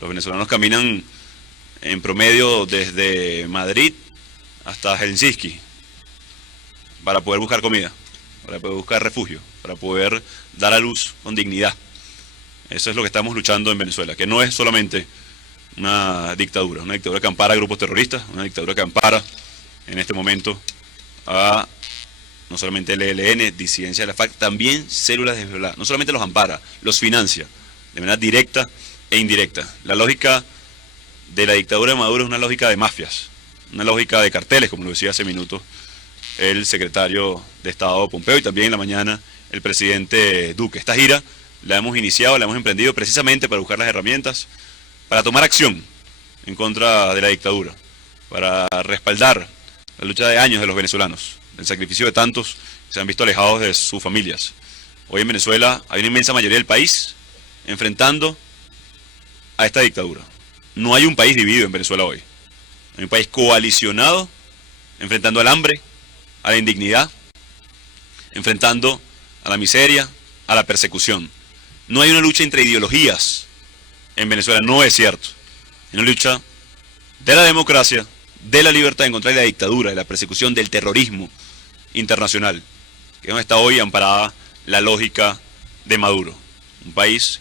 Los venezolanos caminan en promedio desde Madrid hasta Helsinki para poder buscar comida, para poder buscar refugio, para poder dar a luz con dignidad. Eso es lo que estamos luchando en Venezuela, que no es solamente una dictadura que ampara a grupos terroristas, una dictadura que ampara en este momento a no solamente el ELN, disidencia de la FARC, también células de Hezbollah. No solamente los ampara, los financia de manera directa e indirecta. La lógica de la dictadura de Maduro es una lógica de mafias, una lógica de carteles, como lo decía hace minutos el secretario de Estado Pompeo y también en la mañana el presidente Duque. Esta gira la hemos iniciado, la hemos emprendido precisamente para buscar las herramientas, para tomar acción en contra de la dictadura, para respaldar la lucha de años de los venezolanos, el sacrificio de tantos que se han visto alejados de sus familias. Hoy en Venezuela hay una inmensa mayoría del país enfrentando a esta dictadura. No hay un país dividido en Venezuela hoy. Hay un país coalicionado, enfrentando al hambre, a la indignidad, enfrentando a la miseria, a la persecución. No hay una lucha entre ideologías en Venezuela, no es cierto. Hay una lucha de la democracia, de la libertad en contra de la dictadura, de la persecución, del terrorismo internacional, que es donde está hoy amparada la lógica de Maduro. Un país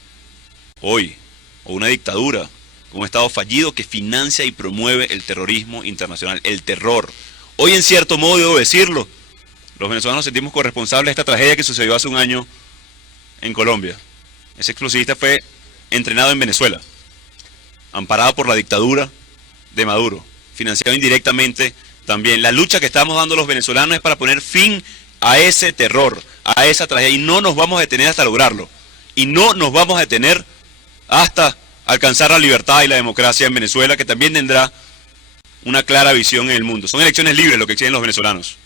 hoy, o una dictadura, con un Estado fallido que financia y promueve el terrorismo internacional, el terror. Hoy, en cierto modo, debo decirlo, los venezolanos nos sentimos corresponsables de esta tragedia que sucedió hace un año en Colombia. Ese explosivista fue entrenado en Venezuela, amparado por la dictadura de Maduro, financiado indirectamente también. La lucha que estamos dando los venezolanos es para poner fin a ese terror, a esa tragedia, y no nos vamos a detener hasta lograrlo. Y no nos vamos a detener hasta alcanzar la libertad y la democracia en Venezuela, que también tendrá una clara visión en el mundo. Son elecciones libres lo que exigen los venezolanos.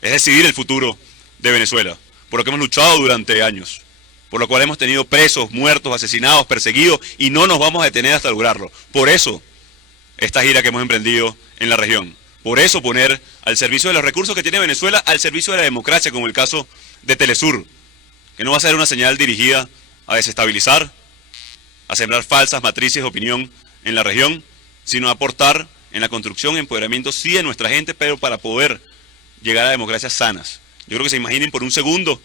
Es decidir el futuro de Venezuela, por lo que hemos luchado durante años, por lo cual hemos tenido presos, muertos, asesinados, perseguidos, y no nos vamos a detener hasta lograrlo. Por eso, esta gira que hemos emprendido en la región. Por eso poner al servicio de los recursos que tiene Venezuela, al servicio de la democracia, como el caso de Telesur, que no va a ser una señal dirigida a desestabilizar, a sembrar falsas matrices de opinión en la región, sino a aportar en la construcción, empoderamiento, sí, de nuestra gente, pero para poder llegar a democracias sanas. Yo creo que se imaginen por un segundo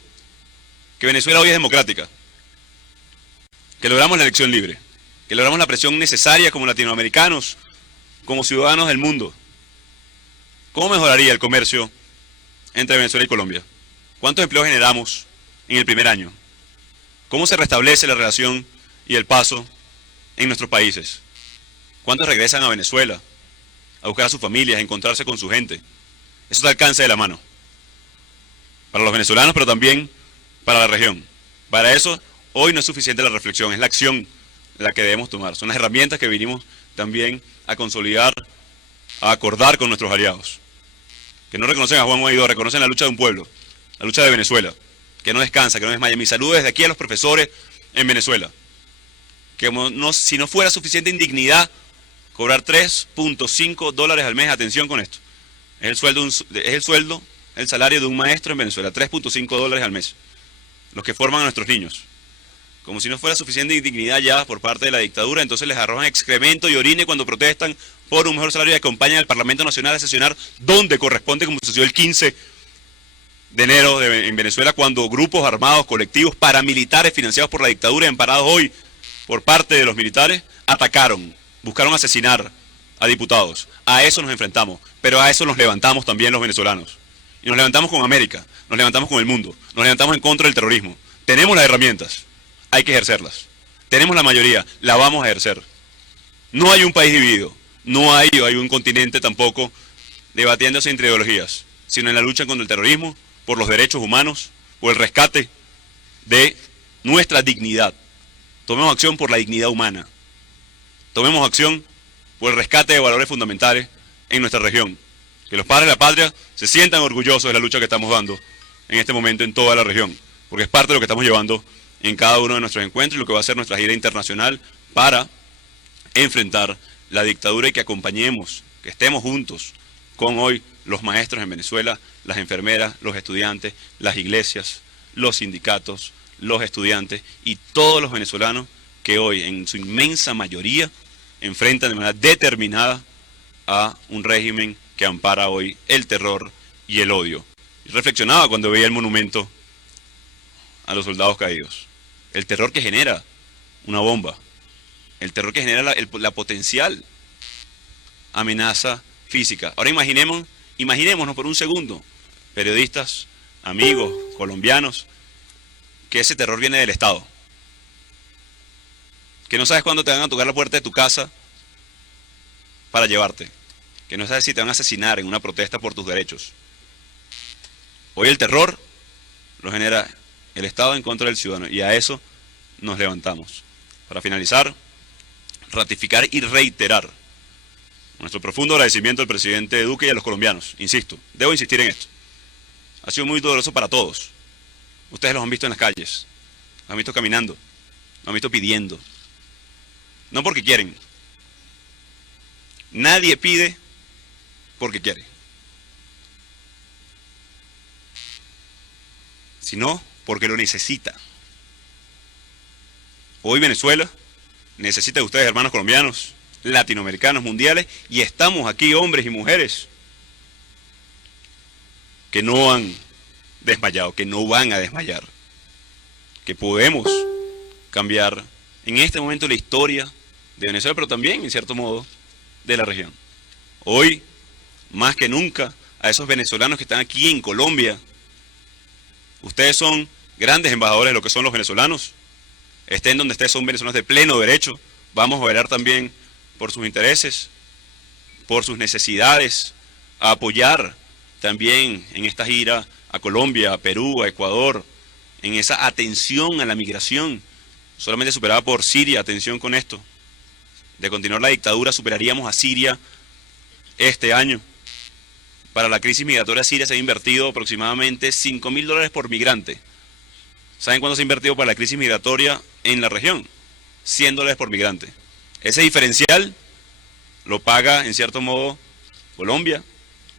que Venezuela hoy es democrática, que logramos la elección libre, que logramos la presión necesaria como latinoamericanos, como ciudadanos del mundo. ¿Cómo mejoraría el comercio entre Venezuela y Colombia? ¿Cuántos empleos generamos en el primer año? ¿Cómo se restablece la relación y el paso en nuestros países? ¿Cuántos regresan a Venezuela a buscar a sus familias, a encontrarse con su gente? Eso está al alcance de la mano, para los venezolanos, pero también para la región. Para eso, hoy no es suficiente la reflexión, es la acción la que debemos tomar. Son las herramientas que vinimos también a consolidar, a acordar con nuestros aliados, que no reconocen a Juan Guaidó, reconocen la lucha de un pueblo, la lucha de Venezuela, que no descansa, que no desmaya. Mi saludo desde aquí a los profesores en Venezuela, que si no fuera suficiente indignidad cobrar $3.5 al mes, atención con esto, es el salario de un maestro en Venezuela, $3.5 al mes, los que forman a nuestros niños. Como si no fuera suficiente indignidad ya por parte de la dictadura, entonces les arrojan excremento y orine cuando protestan por un mejor salario y acompañan al Parlamento Nacional a sesionar donde corresponde, como sucedió el 15 de enero en Venezuela, cuando grupos armados, colectivos, paramilitares financiados por la dictadura y amparados hoy por parte de los militares, atacaron, buscaron asesinar a diputados. A eso nos enfrentamos, pero a eso nos levantamos también los venezolanos. Y nos levantamos con América, nos levantamos con el mundo, nos levantamos en contra del terrorismo. Tenemos las herramientas, hay que ejercerlas. Tenemos la mayoría, la vamos a ejercer. No hay un país dividido, no hay un continente tampoco debatiéndose entre ideologías, sino en la lucha contra el terrorismo, por los derechos humanos, por el rescate de nuestra dignidad. Tomemos acción por la dignidad humana. Tomemos acción por el rescate de valores fundamentales en nuestra región. Que los padres de la patria se sientan orgullosos de la lucha que estamos dando en este momento en toda la región, porque es parte de lo que estamos llevando en cada uno de nuestros encuentros y lo que va a ser nuestra gira internacional para enfrentar la dictadura y que acompañemos, que estemos juntos con hoy los maestros en Venezuela, las enfermeras, los estudiantes, las iglesias, los sindicatos, los estudiantes y todos los venezolanos que hoy, en su inmensa mayoría, enfrentan de manera determinada a un régimen que ampara hoy el terror y el odio. Y reflexionaba cuando veía el monumento a los soldados caídos. El terror que genera una bomba, el terror que genera la potencial amenaza física. Ahora imaginémonos por un segundo, periodistas, amigos, colombianos, que ese terror viene del Estado. Que no sabes cuándo te van a tocar la puerta de tu casa para llevarte. Que no sabes si te van a asesinar en una protesta por tus derechos. Hoy el terror lo genera el Estado en contra del ciudadano, y a eso nos levantamos. Para finalizar, ratificar y reiterar nuestro profundo agradecimiento al presidente Duque y a los colombianos. Insisto, debo insistir en esto. Ha sido muy doloroso para todos. Ustedes los han visto en las calles, los han visto caminando, los han visto pidiendo. No porque quieren. Nadie pide porque quiere, sino porque lo necesita. Hoy Venezuela necesita de ustedes, hermanos colombianos, latinoamericanos, mundiales, y estamos aquí, hombres y mujeres, que no han desmayado, que no van a desmayar, que podemos cambiar en este momento la historia de Venezuela, pero también, en cierto modo, de la región. Hoy, más que nunca, a esos venezolanos que están aquí en Colombia, ustedes son grandes embajadores de lo que son los venezolanos. Estén donde estén, son venezolanos de pleno derecho. Vamos a velar también por sus intereses, por sus necesidades, a apoyar también en esta gira a Colombia, a Perú, a Ecuador, en esa atención a la migración, solamente superada por Siria. Atención con esto. De continuar la dictadura, superaríamos a Siria este año. Para la crisis migratoria siria se ha invertido aproximadamente $5.000 por migrante. ¿Saben cuánto se ha invertido para la crisis migratoria en la región? $100 por migrante. Ese diferencial lo paga, en cierto modo, Colombia,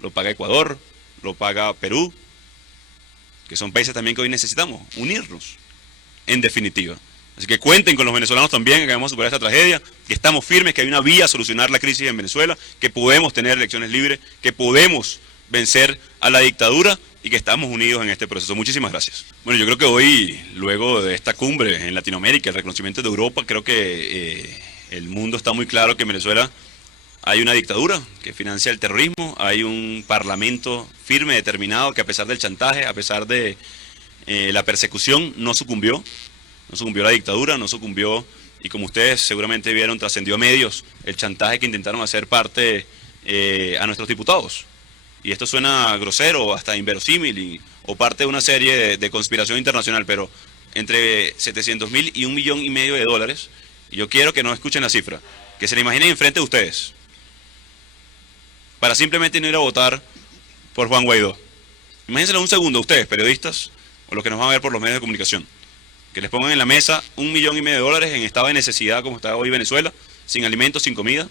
lo paga Ecuador, lo paga Perú, que son países también que hoy necesitamos unirnos, en definitiva. Así que cuenten con los venezolanos también, que vamos a superar esta tragedia, que estamos firmes, que hay una vía a solucionar la crisis en Venezuela, que podemos tener elecciones libres, que podemos vencer a la dictadura y que estamos unidos en este proceso. Muchísimas gracias. Bueno, yo creo que hoy, luego de esta cumbre en Latinoamérica, el reconocimiento de Europa, creo que el mundo está muy claro que en Venezuela hay una dictadura que financia el terrorismo, hay un parlamento firme, determinado, que a pesar del chantaje, a pesar de la persecución, no sucumbió a la dictadura, no sucumbió, y como ustedes seguramente vieron, trascendió a medios el chantaje que intentaron hacer parte a nuestros diputados. Y esto suena grosero, hasta inverosímil, o parte de una serie de conspiración internacional, pero entre 700.000 y $1,5 millones, y yo quiero que no escuchen la cifra, que se la imaginen enfrente de ustedes, para simplemente no ir a votar por Juan Guaidó. Imagínenselo un segundo ustedes, periodistas, o los que nos van a ver por los medios de comunicación, que les pongan en la mesa $1,5 millones en estado de necesidad como está hoy Venezuela, sin alimentos, sin comida,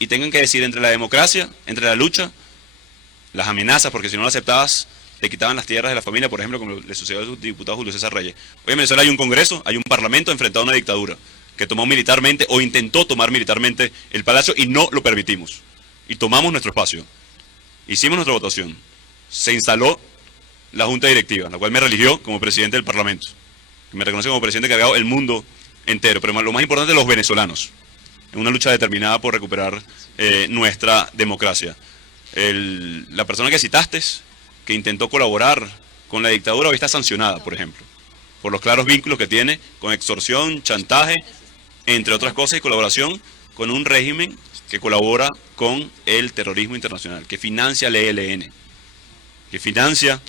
y tengan que decidir entre la democracia, entre la lucha, las amenazas, porque si no lo aceptabas, te quitaban las tierras de la familia, por ejemplo, como le sucedió a su diputado Julio César Reyes. Hoy en Venezuela hay un Congreso, hay un Parlamento enfrentado a una dictadura, que tomó militarmente o intentó tomar militarmente el Palacio y no lo permitimos. Y tomamos nuestro espacio, hicimos nuestra votación, se instaló la Junta Directiva, la cual me religió como presidente del Parlamento, que me reconoce como presidente cargado del mundo entero, pero lo más importante, los venezolanos, en una lucha determinada por recuperar nuestra democracia. La persona que citaste, que intentó colaborar con la dictadura, hoy está sancionada, por ejemplo, por los claros vínculos que tiene con extorsión, chantaje, entre otras cosas, y colaboración con un régimen que colabora con el terrorismo internacional, que financia al ELN, que financia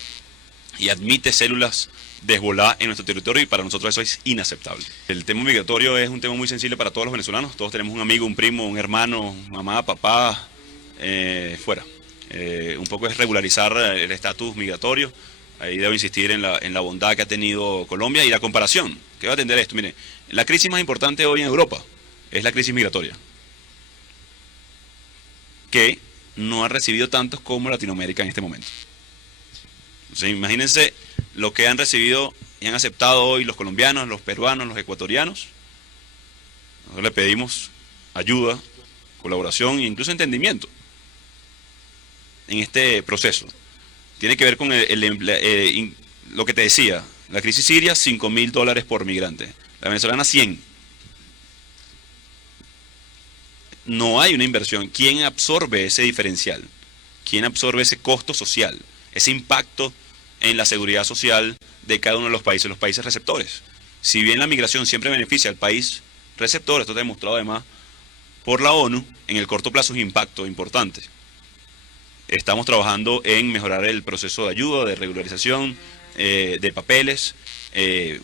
y admite células de Hezbollah en nuestro territorio, y para nosotros eso es inaceptable. El tema migratorio es un tema muy sensible para todos los venezolanos. Todos tenemos un amigo, un primo, un hermano, mamá, papá, fuera. Un poco es regularizar el estatus migratorio. Ahí debo insistir en la bondad que ha tenido Colombia y la comparación. ¿Qué va a atender esto? Mire, la crisis más importante hoy en Europa es la crisis migratoria, que no ha recibido tantos como Latinoamérica en este momento. Entonces, imagínense lo que han recibido y han aceptado hoy los colombianos, los peruanos, los ecuatorianos, Nosotros le pedimos ayuda, colaboración e incluso entendimiento en este proceso. Tiene que ver con lo que te decía, la crisis siria, $5.000 por migrante, la venezolana 100. No hay una inversión. ¿Quién absorbe ese diferencial? ¿Quién absorbe ese costo social? Ese impacto en la seguridad social de cada uno de los países receptores. Si bien la migración siempre beneficia al país receptor, esto está demostrado además por la ONU, en el corto plazo es un impacto importante. Estamos trabajando en mejorar el proceso de ayuda, de regularización, de papeles.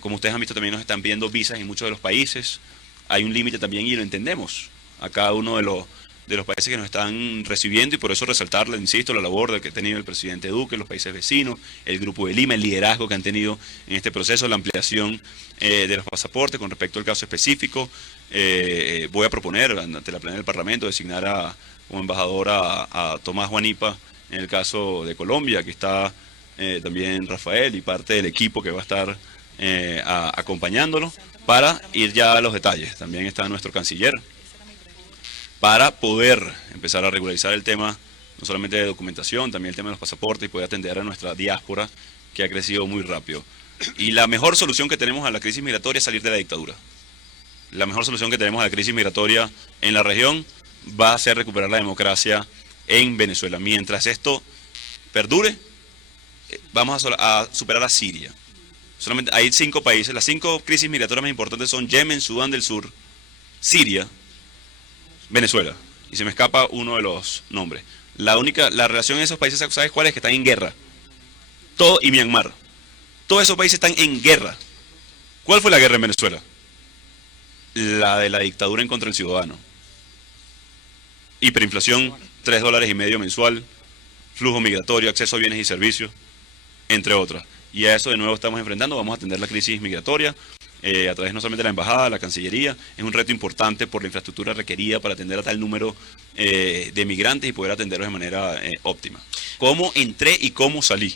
Como ustedes han visto, también nos están pidiendo visas en muchos de los países. Hay un límite también y lo entendemos a cada uno de los países que nos están recibiendo, y por eso resaltarle, insisto, la labor que ha tenido el presidente Duque, los países vecinos, el Grupo de Lima, el liderazgo que han tenido en este proceso, la ampliación de los pasaportes. Con respecto al caso específico, voy a proponer ante la plena del Parlamento designar como embajador a Tomás Juanipa en el caso de Colombia. Aquí está también Rafael y parte del equipo que va a estar acompañándolo para ir ya a los detalles. También está nuestro canciller, para poder empezar a regularizar el tema, no solamente de documentación, también el tema de los pasaportes, y poder atender a nuestra diáspora, que ha crecido muy rápido. Y la mejor solución que tenemos a la crisis migratoria es salir de la dictadura. La mejor solución que tenemos a la crisis migratoria en la región va a ser recuperar la democracia en Venezuela. Mientras esto perdure, vamos a superar a Siria. Solamente hay 5 países. Las 5 crisis migratorias más importantes son Yemen, Sudán del Sur, Siria, Venezuela, y se me escapa uno de los nombres. La relación en esos países, ¿sabes cuál es? Que están en guerra. Y Myanmar. Todos esos países están en guerra. ¿Cuál fue la guerra en Venezuela? La de la dictadura en contra del ciudadano. Hiperinflación, $3.50 mensual, flujo migratorio, acceso a bienes y servicios, entre otras. Y a eso de nuevo estamos enfrentando. Vamos a atender la crisis migratoria a través no solamente de la embajada, la Cancillería. Es un reto importante por la infraestructura requerida para atender a tal número de migrantes y poder atenderlos de manera óptima. ¿Cómo entré y cómo salí?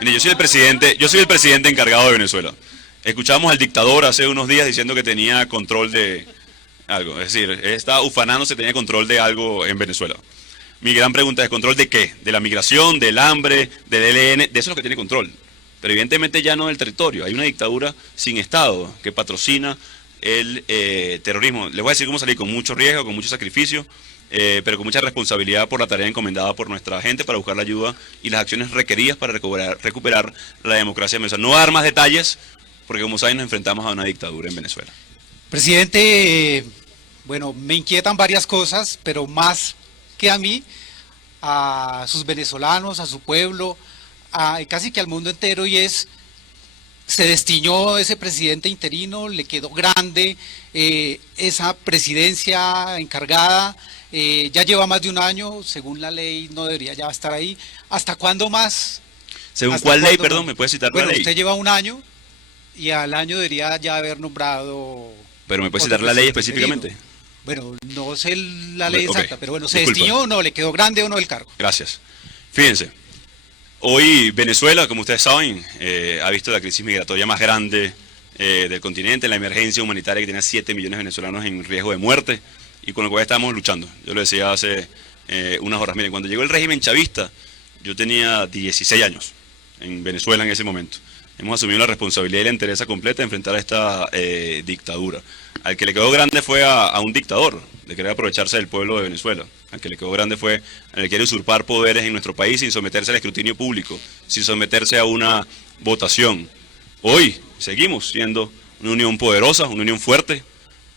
Mire, yo soy el presidente encargado de Venezuela. Escuchamos al dictador hace unos días diciendo que tenía control de algo. Es decir, él estaba ufanándose, tenía control de algo en Venezuela. Mi gran pregunta es: ¿control de qué? ¿De la migración, del hambre, del ELN? De eso es lo que tiene control. Pero evidentemente ya no del territorio. Hay una dictadura sin Estado que patrocina el terrorismo. Les voy a decir cómo salí: con mucho riesgo, con mucho sacrificio, pero con mucha responsabilidad por la tarea encomendada por nuestra gente para buscar la ayuda y las acciones requeridas para recuperar la democracia en Venezuela. No voy a dar más detalles, porque como saben, nos enfrentamos a una dictadura en Venezuela. Presidente, bueno, me inquietan varias cosas, pero más que a mí, a sus venezolanos, a su pueblo, casi que al mundo entero, y es: se destiñó ese presidente interino, le quedó grande esa presidencia encargada, ya lleva más de un año, según la ley no debería ya estar ahí. ¿Hasta cuándo más? ¿Según cuál ley, perdón? ¿Me puede citar la ley? Bueno, usted lleva un año y al año debería ya haber nombrado... ¿Pero me puede citar la ley específicamente? Bueno, no sé la ley exacta, pero bueno, ¿se Disculpa. destiñó o no? ¿Le quedó grande o no el cargo? Gracias. Fíjense, hoy Venezuela, como ustedes saben, ha visto la crisis migratoria más grande del continente, la emergencia humanitaria que tiene a 7 millones de venezolanos en riesgo de muerte, y con lo cual estamos luchando. Yo lo decía hace unas horas. Miren, cuando llegó el régimen chavista, yo tenía 16 años en Venezuela en ese momento. Hemos asumido la responsabilidad y la entereza completa de enfrentar a esta dictadura. Al que le quedó grande fue a un dictador, de querer aprovecharse del pueblo de Venezuela. Al que le quedó grande fue al que quiere usurpar poderes en nuestro país sin someterse al escrutinio público, sin someterse a una votación. Hoy seguimos siendo una unión poderosa, una unión fuerte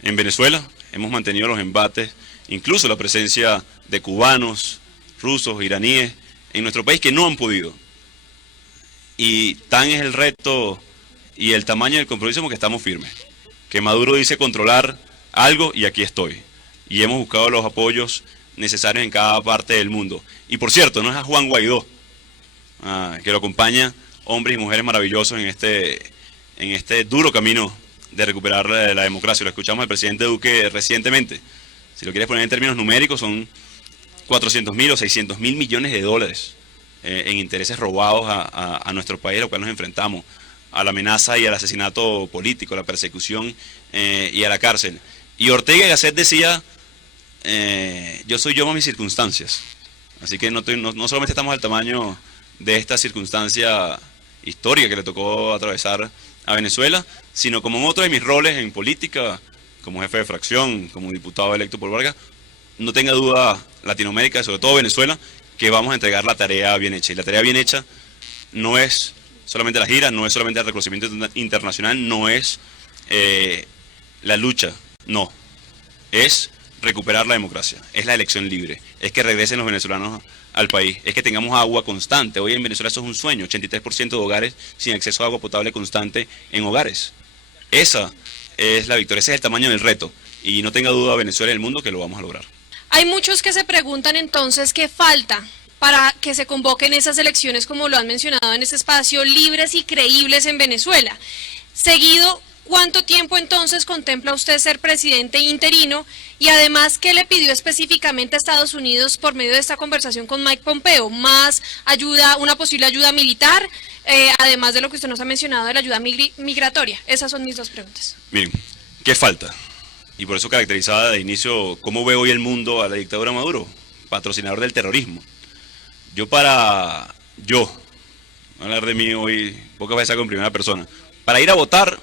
en Venezuela. Hemos mantenido los embates, incluso la presencia de cubanos, rusos, iraníes en nuestro país que no han podido. Y tan es el reto y el tamaño del compromiso que estamos firmes. Que Maduro dice controlar algo y aquí estoy. Y hemos buscado los apoyos necesarios en cada parte del mundo. Y por cierto, no es a Juan Guaidó, que lo acompaña hombres y mujeres maravillosos en este duro camino de recuperar la democracia. Lo escuchamos al presidente Duque recientemente. Si lo quieres poner en términos numéricos, son 400.000 o 600.000 millones de dólares en intereses robados a nuestro país, a lo cual nos enfrentamos. a la amenaza y al asesinato político, a la persecución y a la cárcel. Y Ortega y Gasset decía, yo soy yo más mis circunstancias. Así que no solamente estamos al tamaño de esta circunstancia histórica que le tocó atravesar a Venezuela, sino como en otros de mis roles en política, como jefe de fracción, como diputado electo por Vargas, no tenga duda Latinoamérica, sobre todo Venezuela, que vamos a entregar la tarea bien hecha. Y la tarea bien hecha no es solamente la gira, no es solamente el reconocimiento internacional, no es la lucha, no. Es recuperar la democracia, es la elección libre, es que regresen los venezolanos al país, es que tengamos agua constante. Hoy en Venezuela eso es un sueño, 83% de hogares sin acceso a agua potable constante en hogares. Esa es la victoria, ese es el tamaño del reto. Y no tenga duda Venezuela y el mundo que lo vamos a lograr. Hay muchos que se preguntan entonces qué falta para que se convoquen esas elecciones, como lo han mencionado en este espacio, libres y creíbles en Venezuela. Seguido, ¿cuánto tiempo entonces contempla usted ser presidente interino? Y además, ¿qué le pidió específicamente a Estados Unidos por medio de esta conversación con Mike Pompeo? ¿Más ayuda, una posible ayuda militar, además de lo que usted nos ha mencionado de la ayuda migratoria? Esas son mis dos preguntas. Miren, ¿qué falta? Y por eso caracterizada de inicio, ¿cómo ve hoy el mundo a la dictadura de Maduro? Patrocinador del terrorismo. Voy a hablar de mí hoy, pocas veces hago en primera persona, para ir a votar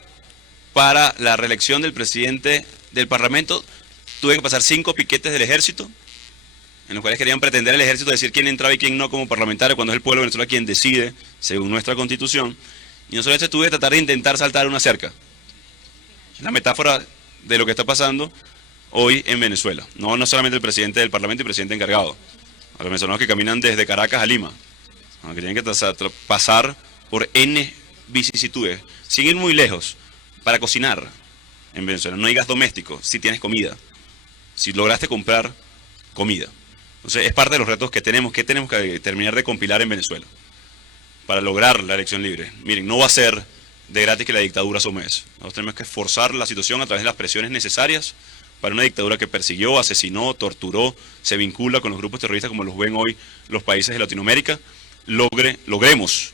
para la reelección del presidente del Parlamento, tuve que pasar 5 piquetes del ejército, en los cuales querían pretender el ejército decir quién entraba y quién no como parlamentario, cuando es el pueblo de Venezuela quien decide, según nuestra constitución, y no solamente tuve que tratar de intentar saltar una cerca. La metáfora de lo que está pasando hoy en Venezuela, no solamente el presidente del Parlamento y el presidente encargado, a los venezolanos que caminan desde Caracas a Lima, que tienen que pasar por N vicisitudes, sin ir muy lejos, para cocinar en Venezuela. No hay gas doméstico si tienes comida, si lograste comprar comida. Entonces es parte de los retos que tenemos que terminar de compilar en Venezuela para lograr la elección libre. Miren, no va a ser de gratis que la dictadura asome eso. Nosotros tenemos que forzar la situación a través de las presiones necesarias para una dictadura que persiguió, asesinó, torturó, se vincula con los grupos terroristas como los ven hoy los países de Latinoamérica, logremos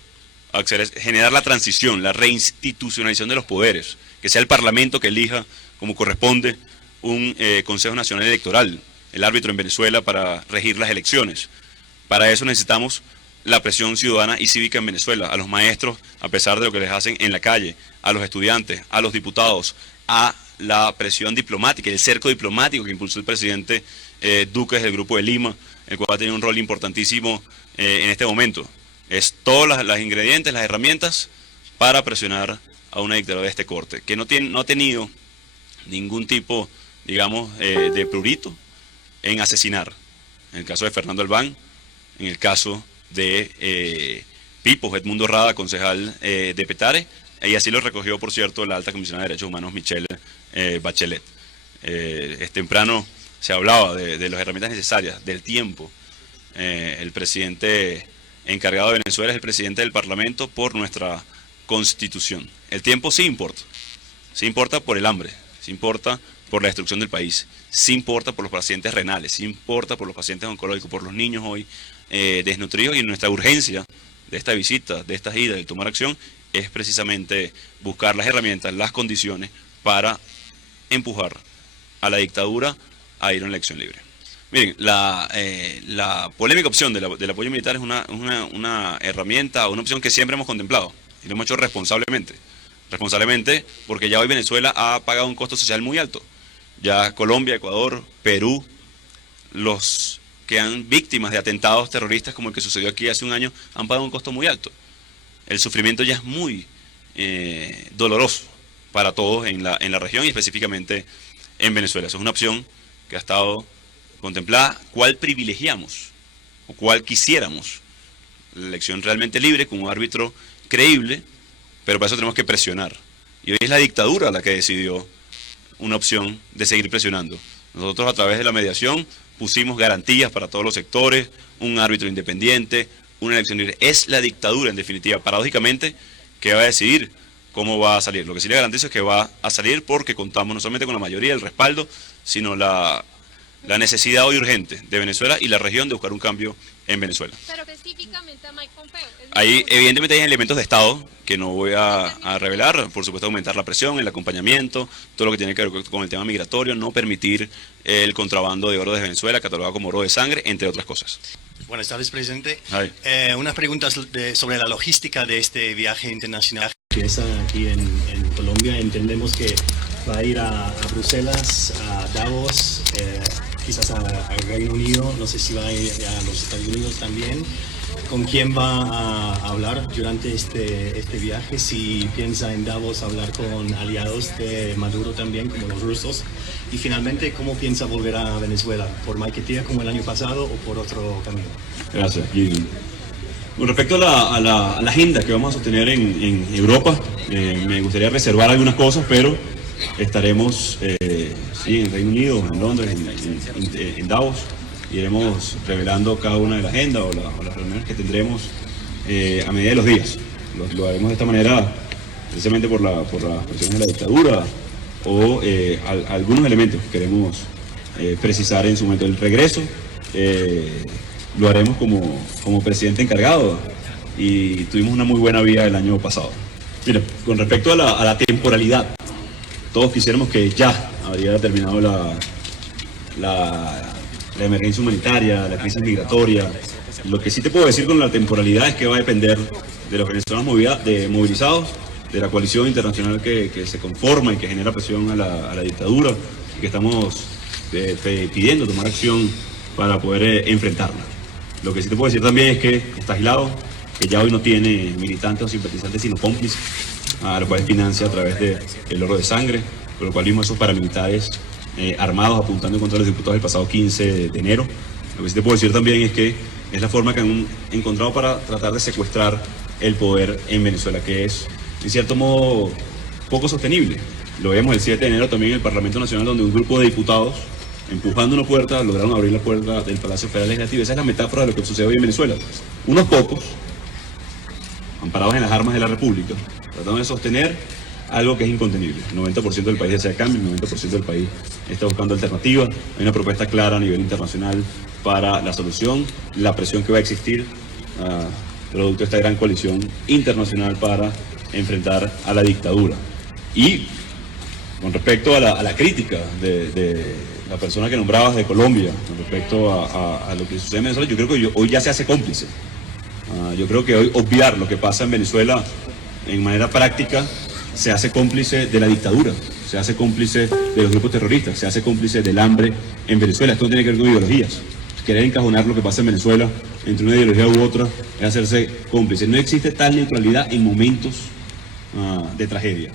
generar la transición, la reinstitucionalización de los poderes, que sea el Parlamento que elija como corresponde un Consejo Nacional Electoral, el árbitro en Venezuela para regir las elecciones. Para eso necesitamos la presión ciudadana y cívica en Venezuela, a los maestros, a pesar de lo que les hacen en la calle, a los estudiantes, a los diputados, a la presión diplomática, el cerco diplomático que impulsó el presidente Duque desde el Grupo de Lima, el cual ha tenido un rol importantísimo en este momento. Es todas las ingredientes, las herramientas para presionar a una dictadura de este corte, que no ha tenido ningún tipo, digamos, de prurito en asesinar. En el caso de Fernando Albán, en el caso de Pipo, Edmundo Rada, concejal de Petare, y así lo recogió, por cierto, la alta comisionada de Derechos Humanos, Michelle Bachelet. Temprano se hablaba de las herramientas necesarias, del tiempo. El presidente encargado de Venezuela es el presidente del Parlamento por nuestra Constitución. El tiempo sí importa por el hambre, sí importa por la destrucción del país, sí importa por los pacientes renales, sí importa por los pacientes oncológicos, por los niños hoy desnutridos, y nuestra urgencia de esta visita, de esta ida, de tomar acción, es precisamente buscar las herramientas, las condiciones para empujar a la dictadura a ir a una elección libre. Miren, la polémica opción del apoyo militar es una herramienta, una opción que siempre hemos contemplado y lo hemos hecho responsablemente. Responsablemente porque ya hoy Venezuela ha pagado un costo social muy alto. Ya Colombia, Ecuador, Perú, los que han víctimas de atentados terroristas como el que sucedió aquí hace un año, han pagado un costo muy alto. El sufrimiento ya es muy doloroso para todos en la región y específicamente en Venezuela. Eso es una opción que ha estado contemplada. ¿Cuál privilegiamos o cuál quisiéramos? La elección realmente libre con un árbitro creíble, pero para eso tenemos que presionar. Y hoy es la dictadura la que decidió una opción de seguir presionando. Nosotros a través de la mediación pusimos garantías para todos los sectores, un árbitro independiente, una elección libre. Es la dictadura, en definitiva, paradójicamente, que va a decidir cómo va a salir. Lo que sí le garantizo es que va a salir porque contamos no solamente con la mayoría, el respaldo, sino la la necesidad hoy urgente de Venezuela y la región de buscar un cambio en Venezuela. Pero específicamente a Mike Pompeo. Ahí evidentemente hay elementos de Estado que no voy a revelar, por supuesto aumentar la presión, el acompañamiento, todo lo que tiene que ver con el tema migratorio, no permitir el contrabando de oro de Venezuela, catalogado como oro de sangre, entre otras cosas. Buenas tardes, presidente. Unas preguntas sobre la logística de este viaje internacional. Empieza aquí en Colombia, entendemos que va a ir a Bruselas, a Davos, quizás a Reino Unido, no sé si va a ir a los Estados Unidos también. ¿Con quién va a hablar durante este viaje? Si piensa en Davos hablar con aliados de Maduro también, como los rusos. Y finalmente, ¿cómo piensa volver a Venezuela? ¿Por Maiquetía como el año pasado o por otro camino? Gracias, Gillian. Con respecto a la agenda que vamos a sostener en Europa, me gustaría reservar algunas cosas, pero estaremos sí, en Reino Unido, en Londres, en Davos. Iremos revelando cada una de la agenda o las reuniones que tendremos a medida de los días. Lo haremos de esta manera precisamente por las presiones de la dictadura o algunos elementos que queremos precisar en su momento. El regreso lo haremos como presidente encargado y tuvimos una muy buena vía el año pasado. Mira, con respecto a la temporalidad, todos quisiéramos que ya habría terminado la emergencia humanitaria, la crisis migratoria. Lo que sí te puedo decir con la temporalidad es que va a depender de los venezolanos movilizados, de la coalición internacional que se conforma y que genera presión a la dictadura y que estamos pidiendo tomar acción para poder enfrentarla. Lo que sí te puedo decir también es que está aislado, que ya hoy no tiene militantes o simpatizantes sino cómplices, a los cuales financia a través del oro de sangre, por lo cual vimos esos paramilitares armados apuntando contra los diputados el pasado 15 de enero. Lo que sí te puedo decir también es que es la forma que han encontrado para tratar de secuestrar el poder en Venezuela, que es, en cierto modo, poco sostenible. Lo vemos el 7 de enero también en el Parlamento Nacional, donde un grupo de diputados, empujando una puerta, lograron abrir la puerta del Palacio Federal Legislativo. Esa es la metáfora de lo que sucede hoy en Venezuela. Unos pocos, amparados en las armas de la República, tratando de sostener algo que es incontenible. El 90% del país desea cambio, el 90% del país está buscando alternativas. Hay una propuesta clara a nivel internacional para la solución, la presión que va a existir producto de esta gran coalición internacional para enfrentar a la dictadura. Y con respecto a la crítica de la persona que nombrabas de Colombia, con respecto a lo que sucede en Venezuela, yo creo que hoy ya se hace cómplice. Yo creo que hoy obviar lo que pasa en Venezuela en manera práctica se hace cómplice de la dictadura, se hace cómplice de los grupos terroristas, se hace cómplice del hambre en Venezuela. Esto no tiene que ver con ideologías. Querer encajonar lo que pasa en Venezuela entre una ideología u otra es hacerse cómplice. No existe tal neutralidad en momentos de tragedia.